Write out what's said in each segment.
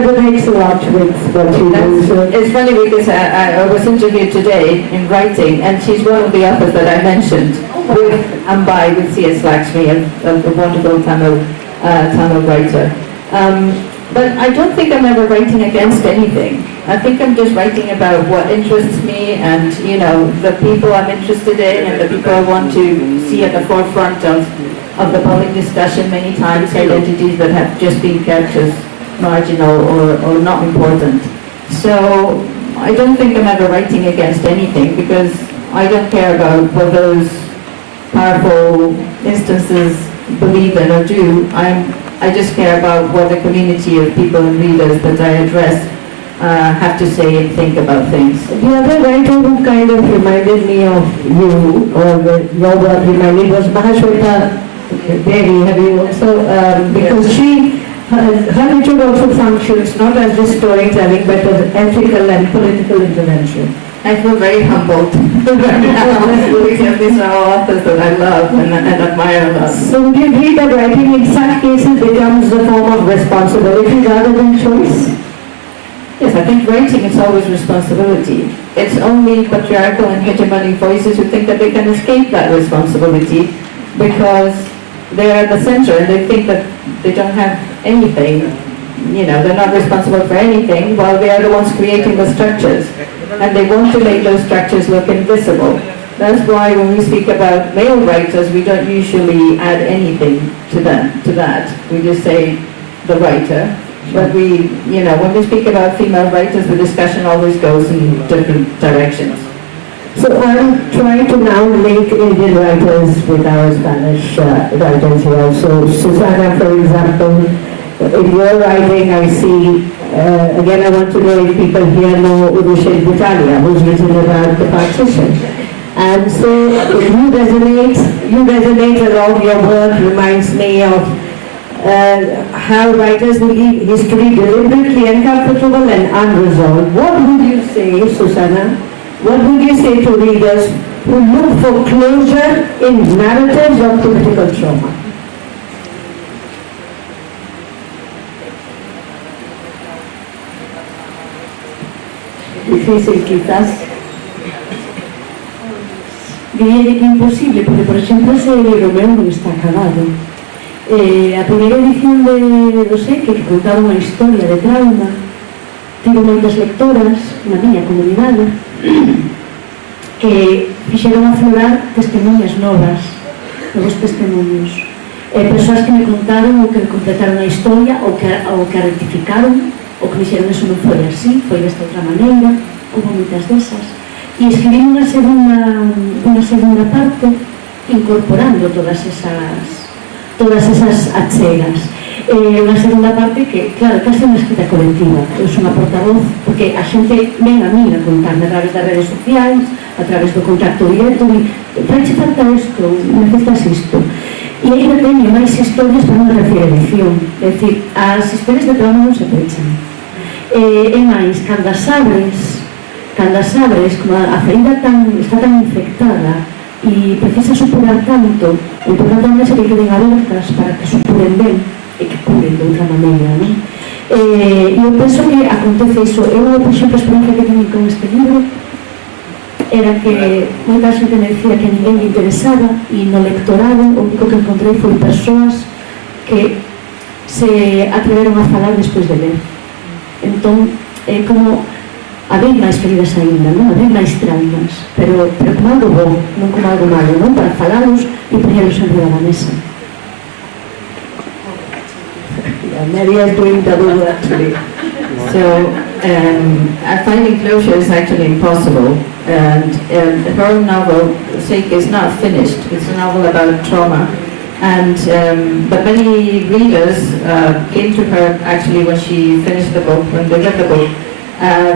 resonates a lot with what you do. So. It's funny because I was interviewed today in writing, and she's one of the authors that I mentioned with and by with C.S. Lakshmi, a wonderful Tamil writer. But I don't think I'm ever writing against anything. I think I'm just writing about what interests me and, you know, the people I'm interested in and the people I want to see at the forefront of the public discussion many times, identities that have just been kept as marginal or not important. So I don't think I'm ever writing against anything because I don't care about what those powerful instances believe in or do. I just care about what the community of people and readers that I address have to say and think about things. The other writer who kind of reminded me of you, or your work reminded, was Mahashweta Devi. Have you also, because her nature also functions not as just storytelling but as ethical and political intervention. I feel very humbled right now because these are all authors that I love and admire a lot. So do you agree that writing in such cases becomes a form of responsibility rather than choice? Yes, I think writing is always responsibility. It's only patriarchal and hegemonic voices who think that they can escape that responsibility because they're at the center and they think that they don't have anything. You know, they're not responsible for anything while they are the ones creating the structures. And they want to make those structures look invisible. That's why when we speak about male writers, we don't usually add anything to that. We just say the writer. But we, you know, when we speak about female writers, the discussion always goes in different directions. So I'm trying to now link Indian writers with our Spanish writers here. So Susana, for example, in your writing I see, again I want to know if people here know Urushet Butalia, who's written about the partition. And so you resonate along your work, reminds me of how writers leave history deliberately uncomfortable and unresolved. What would you say, Susana? What would you say to readers who look for closure in narratives of political trauma? Difícil quizás, diría que imposible, porque por exemplo ese libro meu non está acabado. A primeira edición do Seque, que contaba unha historia de trauma, tivo moitas lectoras na miña comunidade que fixeron aflorar testemunhas novas, novos testemunhos, persoas que me contaron ou que completaron a historia ou que a rectificaron o que dixeron eso non foi así, foi desta outra maneira, houve moitas desas. E escribí unha segunda parte incorporando todas esas achegas. Unha segunda parte que, claro, case unha escrita colectiva. Eu son a portavoz, porque a xente ven a mí a contarme a través das redes sociais, a través do contacto directo, e faiche falta isto, necesitas isto. E ainda teño máis historias para unha terceira edición. É dicir, as historias de trauma non se pechan. E máis, cando as abres, como a ferida está tan infectada e precisa supurar tanto, o importante é que queden abertas para que supuren ben e que curen de outra maneira, non? E eu penso que acontece iso. Eu, por exemplo, a experiencia que teño con este libro era que moita xente me decía que ninguén me interesaba e no lectorado o único que encontrei foi persoas que se atreveron a falar despois de ler. Entón, é como haber máis feridas ainda, non? Haber máis traumas, pero como algo bom, non como algo malo, non? Para falalos e poñelos en riba da mesa. Maria is doing double actually. So finding closure is actually impossible. And her novel, Seik, is not finished. It's a novel about trauma. And but many readers came to her actually when she finished the book, when they read the book.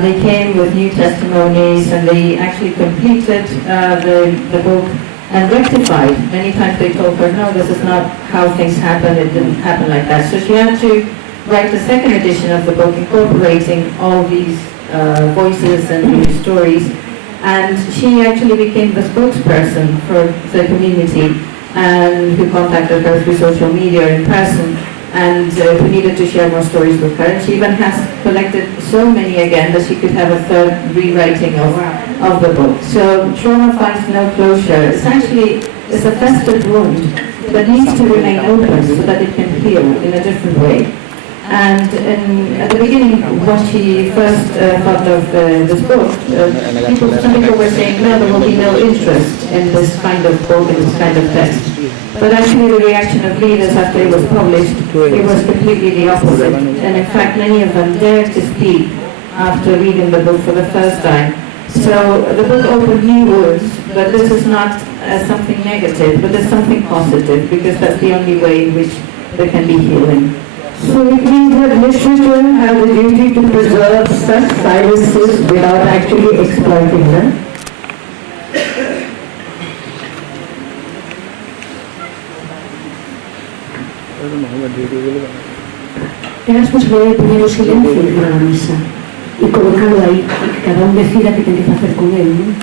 They came with new testimonies and they actually completed the book and rectified. Many times they told her, no, this is not how things happen, it didn't happen like that. So she had to write the second edition of the book, incorporating all these voices and new stories. And she actually became the spokesperson for the community and who contacted her through social media in person. and who needed to share more stories with her. And she even has collected so many again that she could have a third rewriting of the book. So trauma finds no closure. It's a festered wound that needs to remain open so that it can heal in a different way. And at the beginning, when she first thought of this book, some people were saying, no, there will be no interest in this kind of book, in this kind of text. But actually the reaction of readers after it was published, it was completely the opposite. And in fact, many of them dared to speak after reading the book for the first time. So the book opened new wounds, but this is not something negative, but it's something positive, because that's the only way in which there can be healing. So it means that literature has the duty to preserve such silences without actually exploiting them. Es responsabilidad de poner el silencio encima de la mesa y colocarlo ahí, y que cada uno decida qué tiene que hacer con él, ¿no?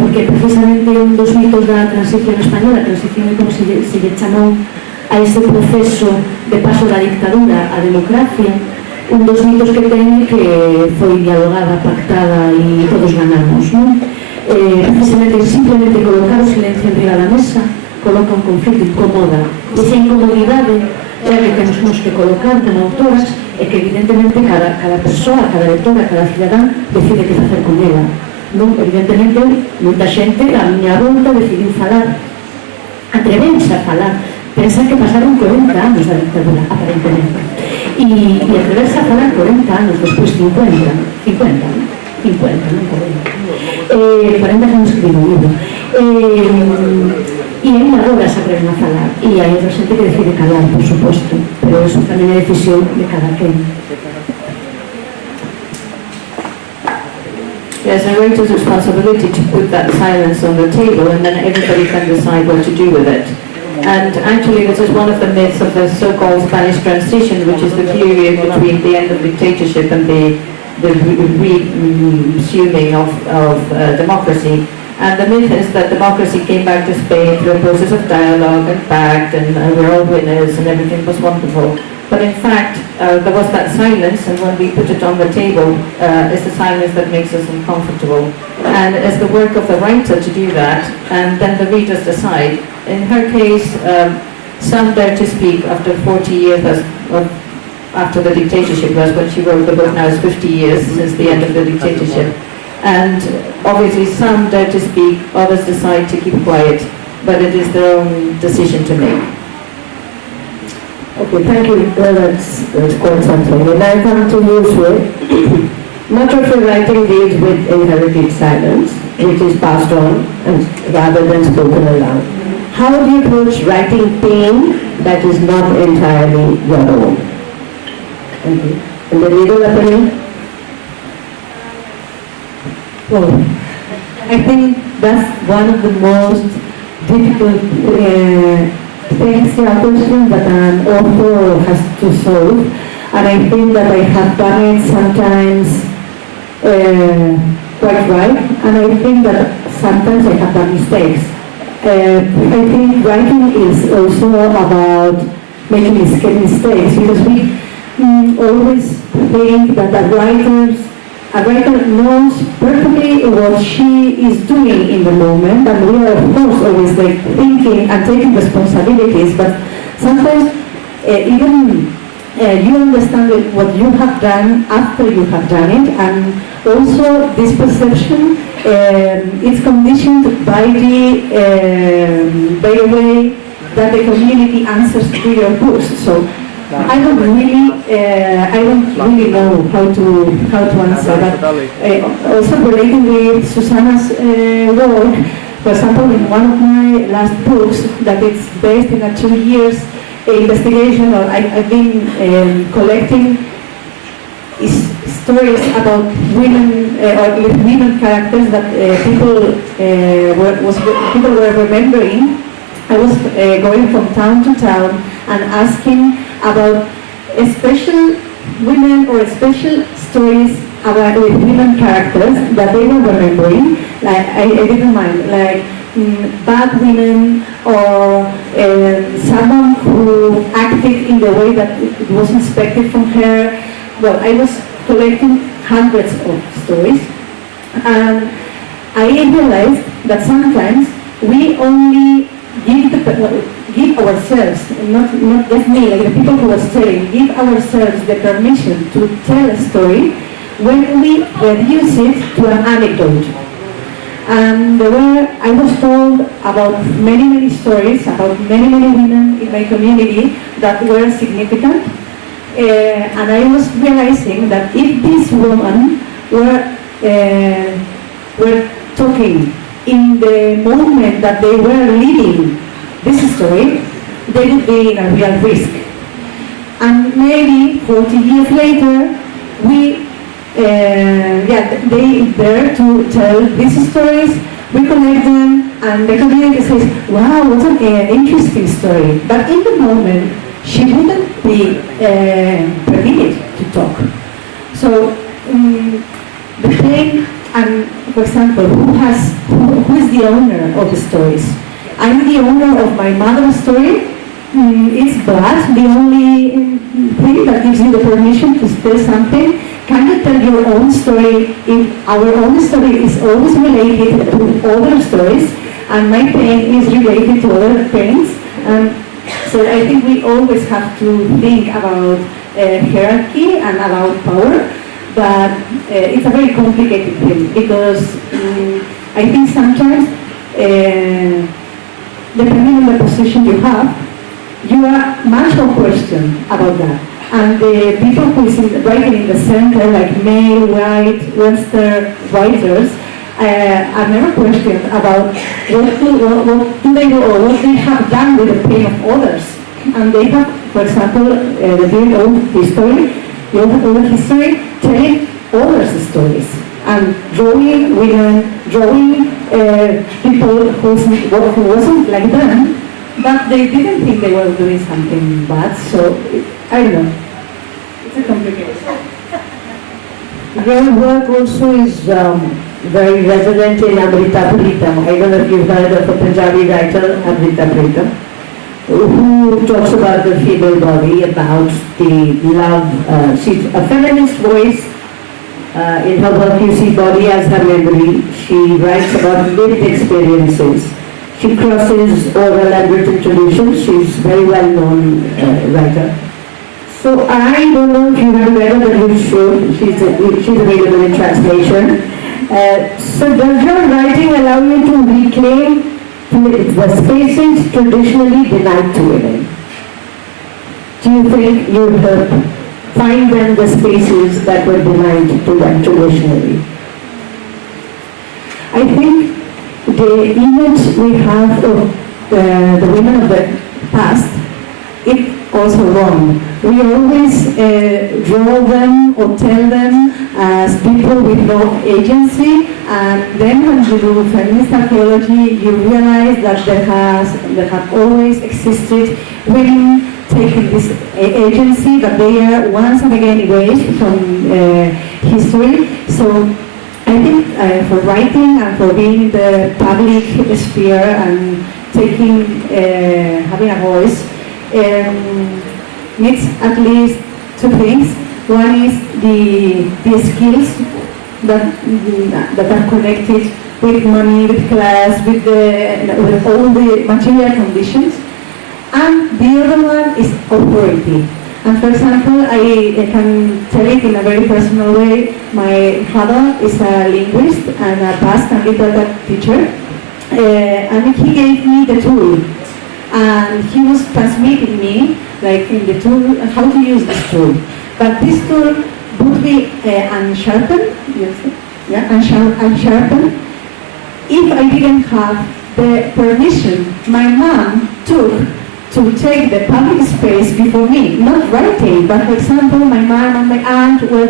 Porque precisamente un dos mitos da transición española, a transición é como se lle chamou a ese proceso de paso da dictadura á democracia, un dos mitos que ten que foi dialogada, pactada e todos ganamos, non? Precisamente simplemente colocar o silencio enriba da mesa coloca un conflito, incomoda. E esa incomodidade é a que temos que colocar como autoras e que evidentemente cada persoa, cada lectora, cada cidadán decide que facer con ela. Non, evidentemente, moita xente a miña volta decidiu falar, atrevense a falar, pensar que pasaron 40 anos da dictadura, aparentemente, e atreverse a falar 40 anos despois, 50, non 40 anos que digo libro, e ainda agora se atreven a falar, e hai outra xente que decide calar, por suposto, pero eso tamén é decisión de cada quen. There's a writer's responsibility to put that silence on the table, and then everybody can decide what to do with it. And actually, this is one of the myths of the so-called Spanish transition, which is the period between the end of dictatorship and the resuming of democracy. And the myth is that democracy came back to Spain through a process of dialogue and pact, and we're all winners and everything was wonderful. But in fact, there was that silence, and when we put it on the table, it's the silence that makes us uncomfortable. And it's the work of the writer to do that, and then the readers decide. In her case, some dare to speak after 40 years after the dictatorship was when she wrote the book. Now it's 50 years since the end of the dictatorship. And obviously some dare to speak, others decide to keep quiet, but it is their own decision to make. Okay, thank you. That's quite something. And I come to you, Sue. Much of your writing deals with inherited silence, which is passed on rather than spoken aloud. How do you approach writing pain that is not entirely your own? Thank you. And the legal opinion? Well, I think that's one of the most difficult things, questions that an author has to solve, and I think that I have done it sometimes quite right, and I think that sometimes I have done mistakes. I think writing is also about making mistakes, because we always think that a writer knows perfectly what she is doing in the moment, and we are of course always like thinking and taking responsibilities, but sometimes even you understand what you have done after you have done it, and also this perception is conditioned by the way that the community answers to your books. So I don't really know how to answer that. Also relating with Susanna's work, for example, in one of my last books that it's based in a 2 years investigation, or I've been collecting stories about women or women characters that people were remembering. I was going from town to town and asking about special women or special stories about women characters that they were remembering. Like I didn't mind, like bad women or someone who acted in the way that it was expected from her. Well, I was collecting hundreds of stories, and I realized that sometimes we only give ourselves, not just me, like the people who was telling, give ourselves the permission to tell a story when we reduce it to an anecdote. And I was told about many stories about many women in my community that were significant. And I was realizing that if these women were talking in the moment that they were living this story, they would be in a real risk. And maybe 40 years later, they dare to tell these stories, recollect them, and the community says, wow, what an interesting story. But in the moment, she wouldn't be permitted to talk. So the pain, and for example, who is the owner of the stories? I'm the owner of my mother's story. It's blood, the only thing that gives you the permission to tell something. Can you tell your own story if our own story is always related to other stories, and my pain is related to other pains? So I think we always have to think about hierarchy and about power, but it's a very complicated thing, because I think sometimes, depending on the position you have, you are much more questioned about that. And the people who is writing in the center, like male, white, Western writers, are never questioned about what do they do or what they have done with the pain of others. And they have, for example, the old history, telling others' stories and drawing women, drawing people who wasn't like them, but they didn't think they were doing something bad. So I don't know. It's a complicated. Your work also is very resonant in Amrita Pritam. I don't know if you've heard of a Punjabi writer, Amrita Pritam, who talks about the female body, about the love. She's a feminist voice. In her work, you see body as her memory. She writes about lived experiences. She crosses oral and written traditions. She's a very well-known writer. So I don't know if you have read her, but you should. She's available in translation. So does your writing allow you to reclaim the spaces traditionally denied to women? Do you think you help find them the spaces that were denied to them traditionally? I think the image we have of the women of the past, it's also wrong. We always draw them or tell them as people with no agency, and then when you do feminist archaeology, you realize that there have always existed women taking this agency, but they are once and again erased from history. So I think for writing and for being in the public sphere and having a voice, needs at least two things. One is the skills that are connected with money, with class, with all the material conditions. And the other one is authority. And for example, I can tell it in a very personal way. My father is a linguist and a past and literature teacher. And he gave me the tool. And he was transmitting me, like in the tool, how to use this tool. But this tool would be unsharpened, unsharpened, if I didn't have the permission my mom took to take the public space before me, not writing, but for example, my mom and my aunt were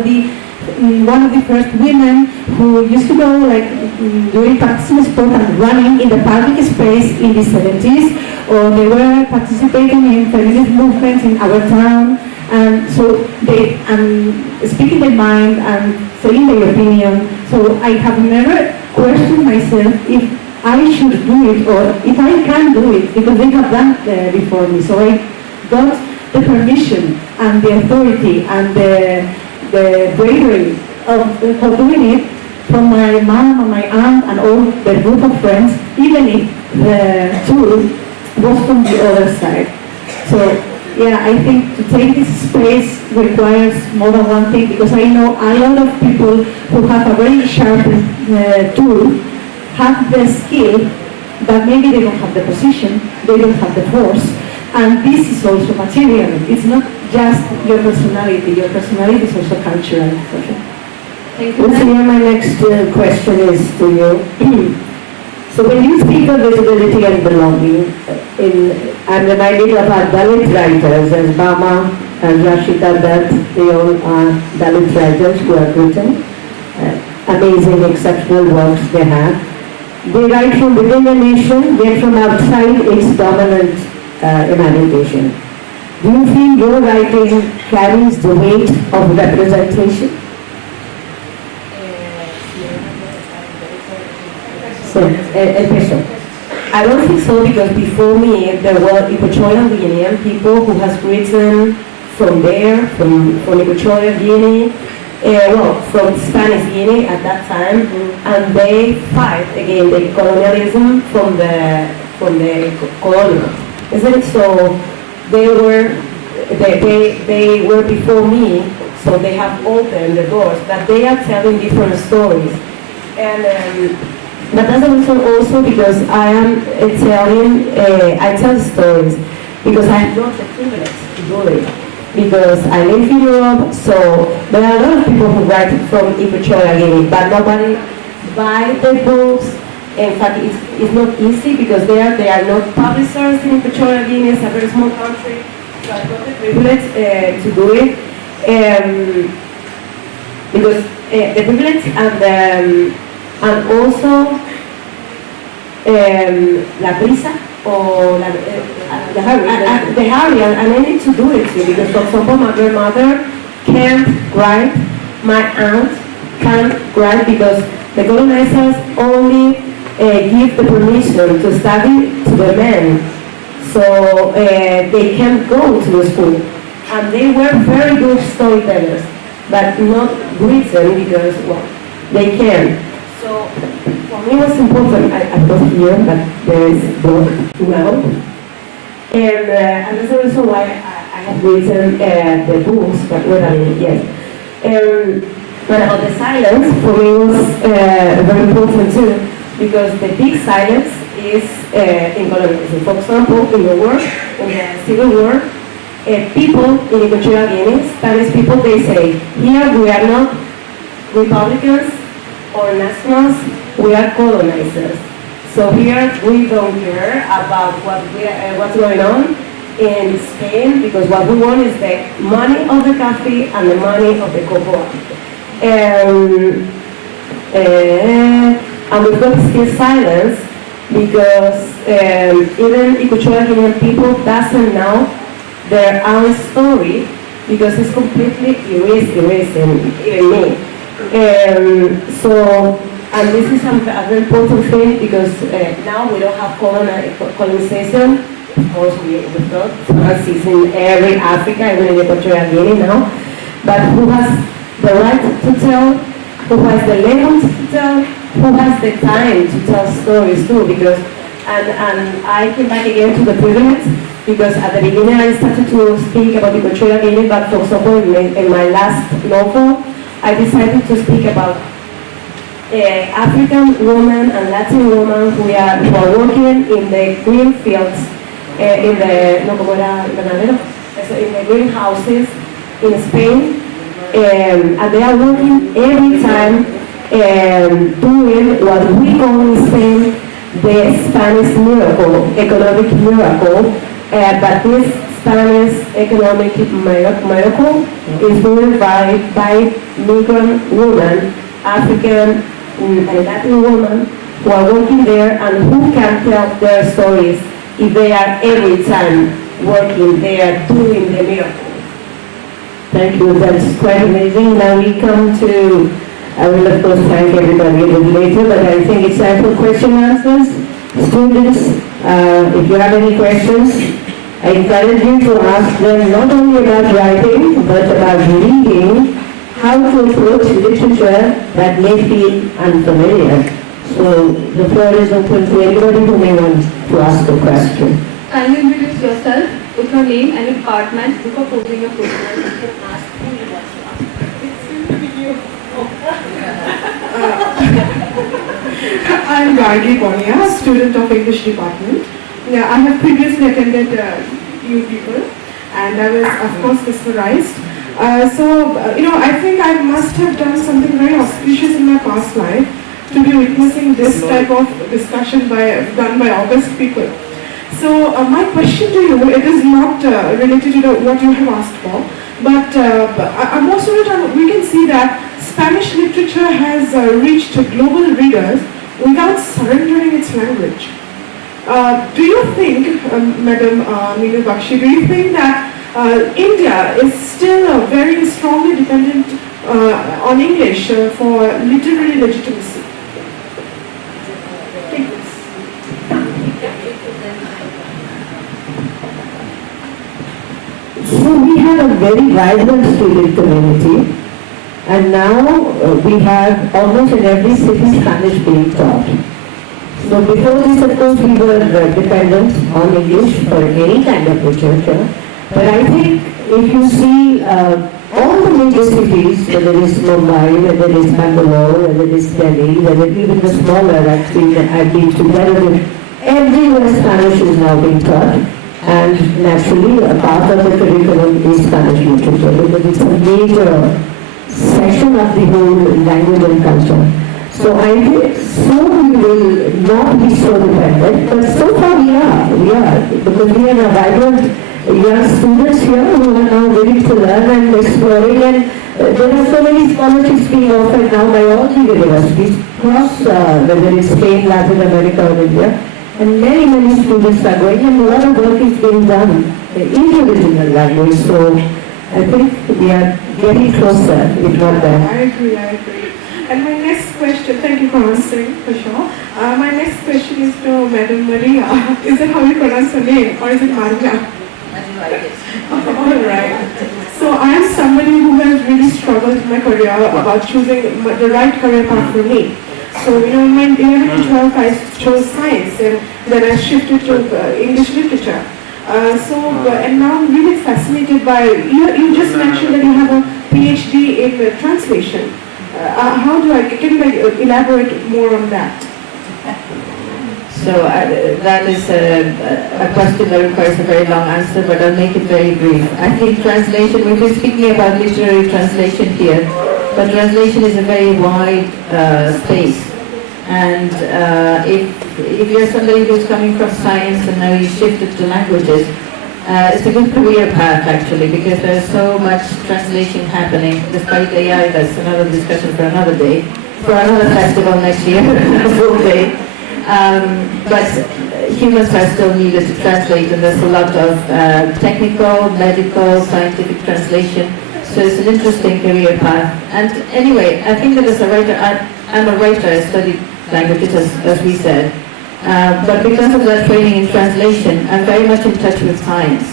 one of the first women who used to go doing practicing sport and running in the public space in the 70s, or they were participating in feminist movements in our town, and so they speaking their mind and saying their opinion. So I have never questioned myself if I should do it, or if I can do it, because they have done it before me. So I got the permission and the authority and the bravery of doing it from my mom and my aunt and all the group of friends, even if the tool was from the other side. So yeah, I think to take this space requires more than one thing, because I know a lot of people who have a very sharp tool have the skill, but maybe they don't have the position, they don't have the force, and this is also material. It's not just your personality is also cultural. Okay. Thank you. Lucia, my next question is to you. So when you speak of visibility and belonging, I'm reminded of our Dalit writers, as Bama and Rashida Dutt, they all are Dalit writers who have written amazing, exceptional works they have. They write from within a nation, yet from outside its dominant imagination. Do you feel your writing carries the weight of representation? Empiezo. I don't think so, because before me there were Equatorial Guinean people who has written from there, from Equatorial Guinea, from Spanish Guinea at that time, and they fight against the colonialism from the colonial. Isn't it? So they were before me, so they have opened the doors, but they are telling different stories. And but that's also because I am Italian, I tell stories because I have not the privilege to do it. Because I live in Europe, so there are a lot of people who write from Equatorial Guinea, but nobody buys the books. In fact, it's not easy because they are not publishers in Equatorial Guinea. It's a very small country, so I got the privilege to do it. Because the privilege and also la prisa or the hurry, and I need to do it too, because for example my grandmother can't write, my aunt can't write, because the colonizers only give the permission to study to the men, so they can't go to the school, and they were very good storytellers, but not written because, well, they can. So for me it was important, I got here, but there is book now, and that's also why I have written the books, but what I mean, yes. But about the silence, for me was very important too, because the big silence is in colonialism. For example, in the war, in the Civil War, people in Equatorial Guinea, Spanish people, they say, here we are not Republicans or nationals, we are colonizers. So here we don't care about what's going on in Spain, because what we want is the money of the coffee and the money of the cocoa. And we've got still silence because even Equatorial Guinean people doesn't know their own story, because it's completely erasing even me. And this is a very important thing, because now we don't have colonization. Of course, we've got France in every Africa, even in Equatorial Guinea now. But who has the right to tell, who has the language to tell, who has the time to tell stories too? Because, and I came back again to the privilege, because at the beginning I started to speak about Equatorial Guinea, but for example in my last novel, I decided to speak about African women and Latin women who are working in the green fields, in the greenhouses in Spain, and they are working every time doing what we call in Spain the Spanish miracle, economic miracle, but this Spanish economic miracle is done by migrant women, African and Latin women who are working there and who can tell their stories if they are every time working there doing the miracle. Thank you, that's quite amazing. Now we come to I will of course thank everybody a little later, but I think it's time for question and answers. Students, if you have any questions, I encourage you to ask them not only about writing, but about reading, how to approach literature that may feel unfamiliar. So the floor is open to anybody who may want to ask a question. Kindly introduce yourself with your name and your department before posing your question. You can ask who you want to ask. It's in the video. I'm Gargi Bonia, student of English department. Yeah, I have previously attended you people, and I was of course mesmerized. I think I must have done something very auspicious in my past life to be witnessing this type of discussion done by august people. So my question to you, it is not related to what you have asked for, but most of the time we can see that Spanish literature has reached global readers without surrendering its language. Do you think, Madam Meenu Bakshi, do you think that India is still very strongly dependent on English for literary legitimacy? Take this. So we have a very vibrant student community, and now we have almost in every city Spanish being taught. So before this, of course, we were dependent on English for any kind of literature. But I think if you see all the major cities, whether it is Mumbai, whether it is Bangalore, whether it is Delhi, whether even the smaller, actually, I've been to Delhi, everywhere Spanish is now being taught. And naturally, a part of the curriculum is Spanish literature because it's a major section of the whole language and culture. So I think soon we will not be so dependent, but so far we are, because we have a vibrant young students here who are now ready to learn and exploring, and there are so many scholarships being offered now by all the universities across, whether it's Spain, Latin America or India, and many students are going, and a lot of work is being done in the original language, so I think we are getting closer, if not there. I agree. And my next question, thank you for answering, for sure. My next question is to Madam Maria. Is that how you pronounce her name, or is it Maria? Alright. So I am somebody who has really struggled in my career about choosing the right career path for me. So, in my 11 and 12, I chose science, and then I shifted to English literature. And now I'm really fascinated by, you just mentioned that you have a PhD in translation. Can you elaborate more on that? So that is a question that requires a very long answer, but I'll make it very brief. I think translation, we've been speaking about literary translation here, but translation is a very wide space. And if you're somebody who's coming from science and now you shifted to languages, it's a good career path actually, because there's so much translation happening despite AI. That's another discussion for another day, for another festival next year, a full day. But humans are still needed to translate, and there's a lot of technical, medical, scientific translation. So it's an interesting career path. And anyway, I think that as a writer, I'm a writer, I studied languages as we said. But because of that training in translation, I'm very much in touch with science.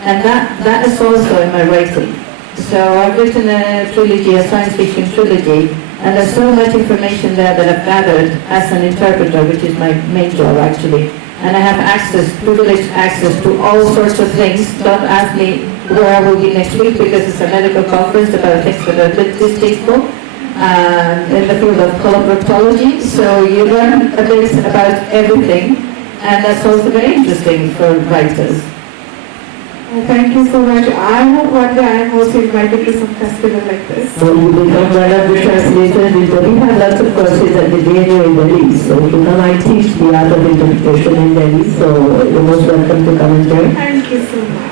And that is also in my writing. So I've written a trilogy, a science fiction trilogy, and there's so much information there that I've gathered as an interpreter, which is my main job actually. And I have privileged access to all sorts of things. Don't ask me where I will be next week because it's a medical conference about things that are a bit distasteful. In the field of coloproctology, so you learn a bit about everything, and that's also very interesting for writers. Thank you so much. I hope one day I am also invited to some festival like this. So you become one of the translators. We have lots of courses at the DNU in Delhi, so I teach the art of interpretation in Delhi, so you're most welcome to come and join. Thank you so much.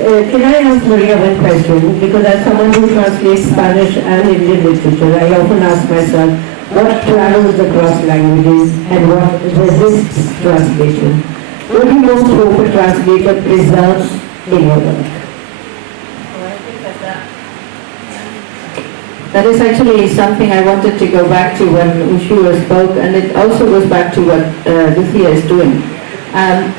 Can I ask Maria one question? Because as someone who translates Spanish and Indian literature, I often ask myself, what travels across languages and what resists translation? What do you most hope a translator preserves in your work? That is actually something I wanted to go back to when Ushua spoke, and it also goes back to what Lucia is doing.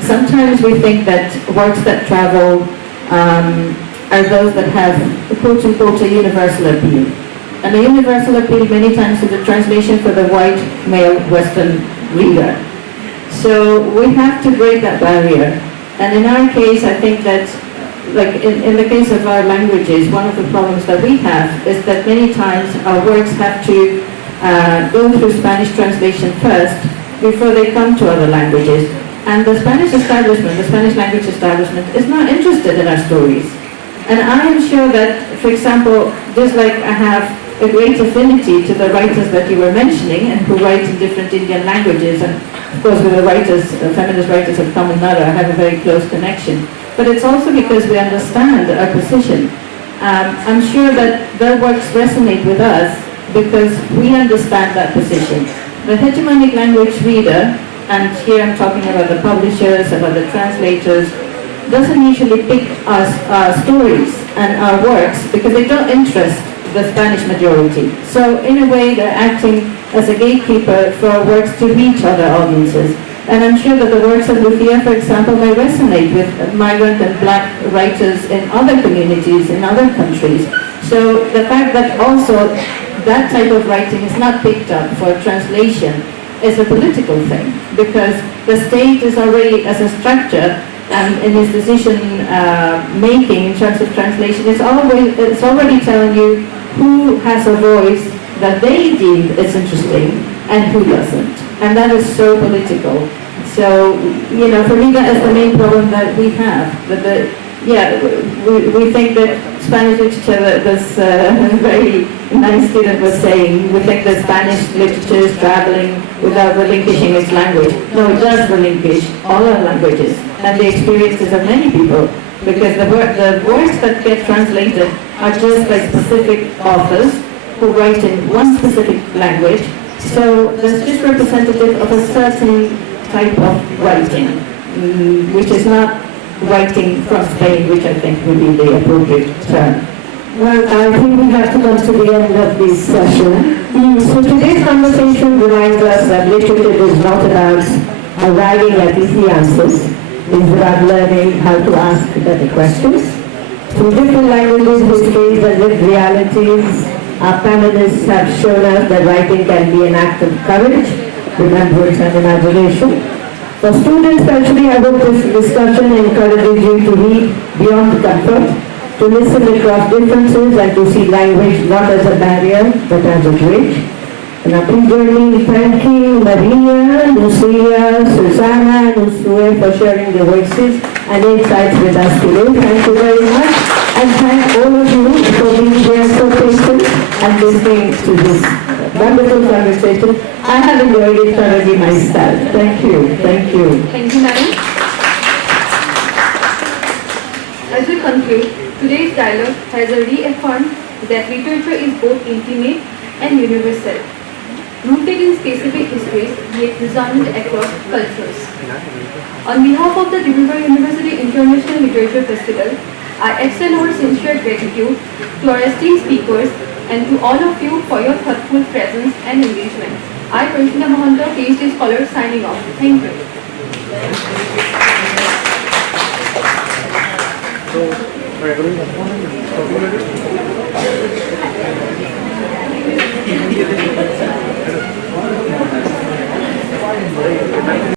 Sometimes we think that works that travel are those that have, quote-unquote, a universal appeal. And a universal appeal many times is a translation for the white, male, Western reader. So we have to break that barrier. And in our case, I think that, like in the case of our languages, one of the problems that we have is that many times our works have to go through Spanish translation first before they come to other languages. And the Spanish establishment, the Spanish language establishment, is not interested in our stories. And I am sure that, for example, just like I have a great affinity to the writers that you were mentioning and who write in different Indian languages, and of course with the writers, feminist writers of Tamil Nadu, I have a very close connection. But it's also because we understand our position. I'm sure that their works resonate with us because we understand that position. The hegemonic language reader, and here I'm talking about the publishers, about the translators, doesn't usually pick our stories and our works because they don't interest the Spanish majority. So in a way they're acting as a gatekeeper for works to reach other audiences. And I'm sure that the works of Lucia, for example, may resonate with migrant and black writers in other communities, in other countries. So the fact that also that type of writing is not picked up for translation is a political thing, because the state is already, as a structure, in its decision making in terms of translation, it's already telling you who has a voice that they deem is interesting and who doesn't. And that is so political. So, you know, for me that is the main problem that we have. That we think that Spanish literature, this very nice student was saying, we think that Spanish literature is traveling without relinquishing its language. No, it does relinquish all our languages and the experiences of many people, because the words that get translated are just by specific authors who write in one specific language. So that's just representative of a certain type of writing, which is not writing from Spain, which I think would be the appropriate term. Well, I think we have to come to the end of this session. So today's conversation reminds us that literature is not about arriving at easy answers. It's about learning how to ask better questions. Through different languages, histories, and lived realities, our panelists have shown us that writing can be an act of courage, remembrance, and imagination. For students especially, I hope this discussion encourages you to read beyond comfort, to listen across differences, and to see language not as a barrier, but as a bridge. And now please join me in thanking Maria, Lucia, Susanna, and Usue for sharing their voices and insights with us today. Thank you very much. And thank all of you for being here so patient and listening to this wonderful conversation. I have enjoyed it thoroughly myself. Thank you. Thank you. Thank you, madam. As we conclude, today's dialogue has reaffirmed that literature is both intimate and universal, rooted in specific histories yet resonant across cultures. On behalf of the Divulf University International Literature Festival, I extend our sincere gratitude to our esteemed speakers and to all of you for your thoughtful presence and engagement. I, Prashina Mahanta, PhD scholar, signing off. Thank you.